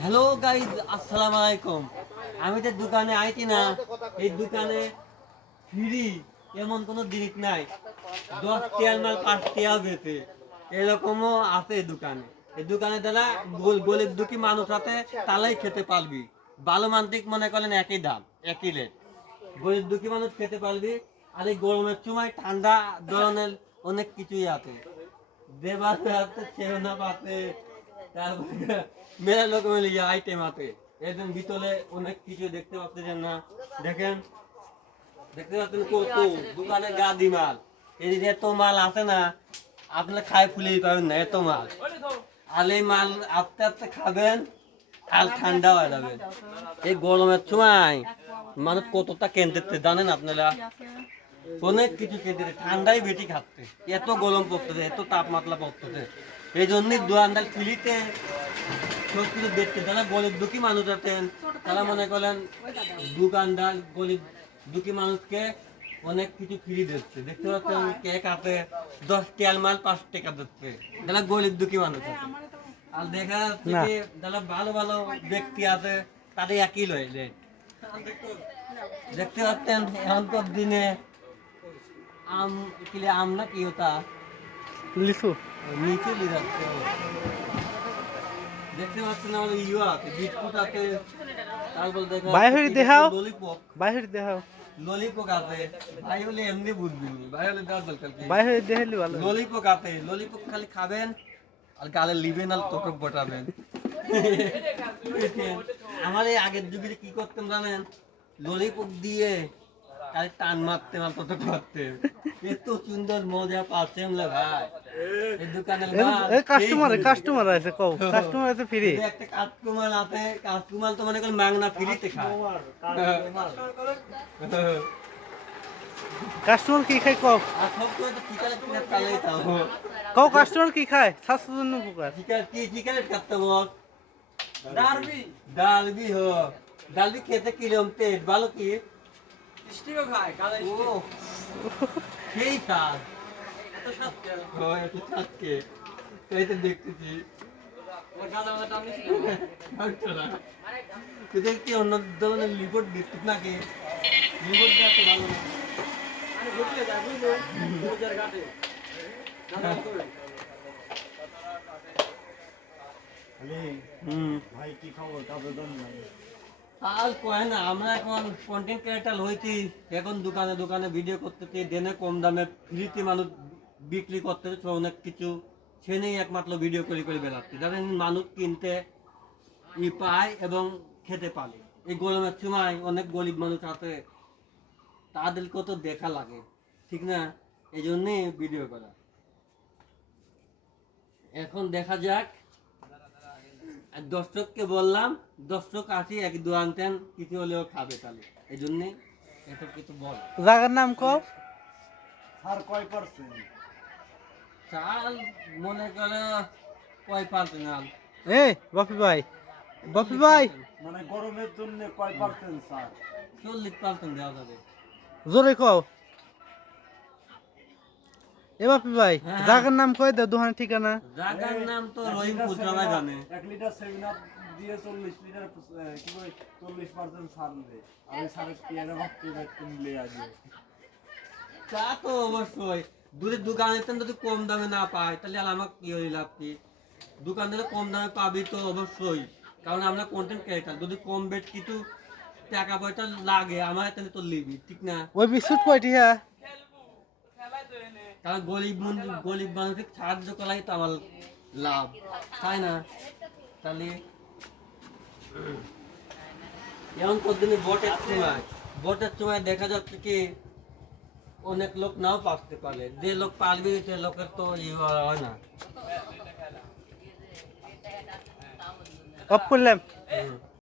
Hello guys, আসসালামু আলাইকুম। আমি তো দোকানে আইছি না, এই দোকানে ফ্রি এমন কোনো জিনিস নাই। 10 টিয়ার মাল 5 টিয়া বেতে এরকমও আছে দোকানে। এই দোকানে দ্বারা গরিব দুঃখী মানুষ আছে, তারাই খেতে পারবি। ভালো মান্তিক মনে করেন একই দাম, একই রেট। গরিব দুঃখী মানুষ খেতে পারবি। আর এই গরমের সময় ঠান্ডা ধরনের অনেক কিছুই আছে। দেবার আছে, চেনা আছে, তারপরে মেলা রকমের আইটেম আছে। এদের ভিতরে অনেক কিছু দেখতে পাচ্ছেন না, দেখেন দেখতে পাচ্ছেন কত দোকানে গাদি মাল। এই যে এত মাল আছে না, আপনারা খায় ফুলিয়ে পাবেন না এত মাল। আর এই মাল আস্তে আস্তে খাবেন আর ঠান্ডা হয়ে যাবে। এই গরমের সময় মানুষ কতটা কেন্দ্রে জানেন আপনারা? অনেক কিছু কেন্দ্রে ঠান্ডাই বেশি খাচ্ছে, এত গরম পড়তেছে, এত তাপমাত্রা পড়তেছে। এই জন্যই দোকানদার ফ্রিতে সব কিছু দেখতে, যারা গরিব দুঃখী মানুষ আছেন তারা মনে করেন দোকানদার গরিব দুঃখী মানুষকে অনেক কিছু ফ্রি দিচ্ছে। দেখতে পাচ্ছেন কেক আছে, 10 টিয়ার মাল 5 টাকা দিচ্ছে, যারা গরিব দুঃখী মানুষ আছে। আর দেখা যাচ্ছে যে যারা ভালো ভালো ব্যক্তি আছে তাদের একই লয় রেট। দেখতে পাচ্ছেন এখনকার দিনে আম কিলে আম না কি ওটা লিচু নিচে যাচ্ছে। দেখতে পাচ্ছেন আমাদের ইয়ে আছে, বিস্কুট আছে, তারপর দেখা বাইরে দেখাও, ললিপপ, বাইরে দেখাও, ললিপপ আছে। ভাই হলে এমনি বুঝবেন, ভাই হলে দেওয়ার দরকার কি? বাইরে দেখালে ভালো। ললিপপ আছে, ললিপপ খালি খাবেন আর গালে লিবেন আর তোকে বটাবেন। আমার এই আগের যুগে কি করতাম জানেন? ললিপপ দিয়ে খালি টান মারতে মারতে তো করতে, এত সুন্দর মজা পাচ্ছেন না ভাই। এই দোকানের কাস্টমার আছে, কও কাস্টমার আছে ফ্রি। একটা কাস্টমার আছে, কাস্টমার তো মনে করেন মাংনা ফ্রিতে খায়। কাস্টমার কি খায় কও? আর সব সময় তো ঠিকানা কিনে চালাই তাও। কও কাস্টমার কি খায়? স্বাস্থ্যের জন্য উপকার। ঠিকানা কাটতে বল। ডালবি হো, ডালবি খেতে কিরম পেট ভালো কি? স্টিকও খায়, কালো ও সেই স্বাদ। এত স্বাদ কে? এই তো দেখতেছি। তোদের কি অন্য ধরনের লিপট বিস্কুট নাকি? লিপট দেওয়া তো ভালো না। ভাই কি খবর? আর কয় না, আমরা এখন কন্টেন্ট ক্রিয়েটর হইছি, এখন দোকানে দোকানে ভিডিও করতেছি, দেনে কম দামে ফ্রিতে মানুষ বিক্রি করতেছে অনেক কিছু, সে নিয়ে একমাত্র ভিডিও করে করে বেড়াচ্ছে, যাতে মানুষ কিনতে পায় এবং খেতে পারে। এই গরমের সময় অনেক গরিব মানুষ আছে, তাদেরকেও তো দেখা লাগে, ঠিক না? এই জন্যই ভিডিও করা। এখন দেখা যাক, দর্শককে বললাম দর্শক আসি এক দু আনতেন কিছু হলেও খাবে, তাহলে এই জন্যে এটা কিছু বল। জায়গার নাম কও। স্যার কয় পার্সেন্ট? চাল মনে করে কয় পার্সেন্ট আল? বাপি ভাই, বাপি ভাই মানে গরমের জন্য কয় পার্সেন্ট স্যার? 40% দেওয়া যাবে। জোরে কও। বাপি ভাই হ্যাঁ। জায়গার নাম কই দাও, দোকানের ঠিকানা। জায়গার নাম তো রহিমপুর, সবাই জানে। 1 লিটার 7 আপ দিয়ে 40 লিটার কি বলে 40% ছাড় দেয়। আমি স্যার পিয়ারে ভাবতে যাচ্ছি নিলে আসবে। তা তো অবশ্যই, দূরের দোকানে যদি কম দামে না পায় তাহলে আর আমার কি হয়ে লাভ কি? দোকানদারে কম দামে পাবি তো অবশ্যই, কারণ আমরা কন্টেন্ট ক্রিয়েটর, যদি কম বেট কিছু টাকা পয়সা লাগে আমার এখানে তো লিবি, ঠিক না? ওই বিস্কুট কয়টি? হ্যাঁ, কারণ গরিব মানুষকে সাহায্য করাই তো আমার লাভ, তাই না? তাহলে এমন কতদিনে ভোটের সময় দেখা যাচ্ছে কি অনেক লোক নাও পারতে পারে, যে লোক পারবে সে লোকের তো হয় না। অফ করলাম।